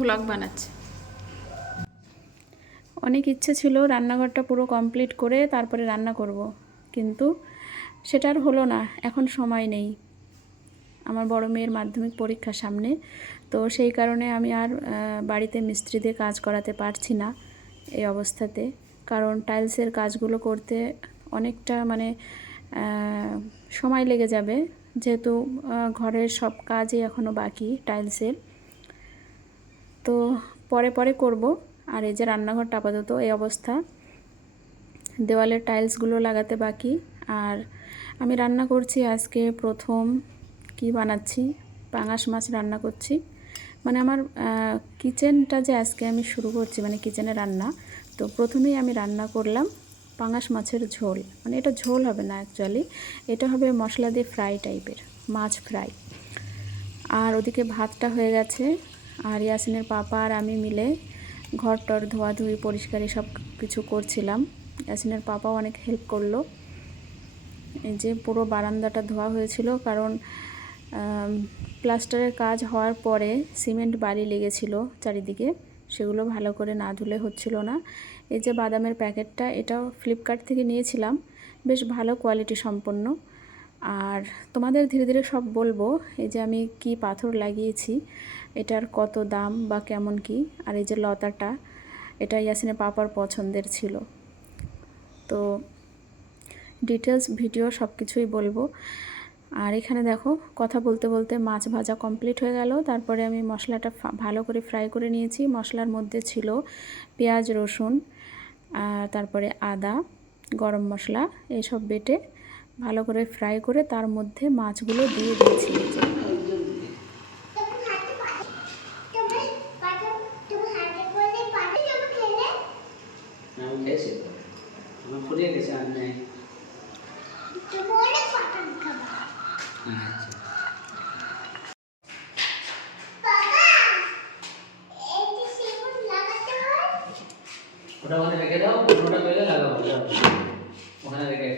Blog বানাচ্ছে। অনেক ইচ্ছে ছিল রান্নাঘরটা পুরো কমপ্লিট করে তারপরে রান্না করব, কিন্তু সেটা আর হলো না। এখন সময় নেই, আমার বড় মেয়ের মাধ্যমিক পরীক্ষা সামনে, তো সেই কারণে আমি আর বাড়িতে মিস্ত্রি দিয়ে কাজ করাতে পারছি না এই অবস্থাতে। কারণ টাইলসের কাজগুলো করতে অনেকটা মানে সময় লেগে যাবে, যেহেতু ঘরের সব কাজই এখনও বাকি টাইলসের। তো পরে পরে করব। আর এই যে রান্নাঘরটা আপাতত এই অবস্থা, দেওয়ালের টাইলসগুলো লাগাতে বাকি। আর আমি রান্না করছি আজকে প্রথম, কি বানাচ্ছি, পাঙাশ মাছ রান্না করছি। মানে আমার কিচেনটা যে আজকে আমি শুরু করছি, মানে কিচেনে রান্না, তো প্রথমেই আমি রান্না করলাম পাঙাশ মাছের ঝোল। মানে এটা ঝোল হবে না অ্যাকচুয়ালি, এটা হবে মশলা দিয়ে ফ্রাই টাইপের, মাছ ফ্রাই। আর ওদিকে ভাতটা হয়ে গেছে। আর ইয়াসিনের পাপা আর আমি মিলে ঘর টর ধোয়াধুয়ি পরিষ্কারই সব কিছু করছিলাম। ইয়াসিনের পাপাও অনেক হেল্প করলো। এই যে পুরো বারান্দাটা ধোয়া হয়েছিল, কারণ প্লাস্টারের কাজ হওয়ার পরে সিমেন্ট বালি লেগেছিল চারিদিকে, সেগুলো ভালো করে না ধুলে হচ্ছিল না। এই যে বাদামের প্যাকেটটা, এটাও ফ্লিপকার্ট থেকে নিয়েছিলাম, বেশ ভালো কোয়ালিটি সম্পন্ন। আর তোমাদের ধীরে ধীরে সব বলবো এই যে আমি কি পাথর লাগিয়েছি, এটার কত দাম বা কেমন কি। আর এই যে লতাটা, এটা ইয়াসিনের পাপার পছন্দের ছিল। তো ডিটেলস ভিডিও সব কিছুই বলবো। আর এখানে দেখো কথা বলতে বলতে মাছ ভাজা কমপ্লিট হয়ে গেল। তারপরে আমি মশলাটা ভালো করে ফ্রাই করে নিয়েছি। মশলার মধ্যে ছিল পেঁয়াজ, রসুন, তারপরে আদা, গরম মশলা, এইসব বেটে ভালো করে ফ্রাই করে তার মধ্যে মাছগুলো দিয়ে দিয়েছি। ওটা ওখানে রেখে দাও, ওটা পেলে লাগাবো, ওখানে রেখে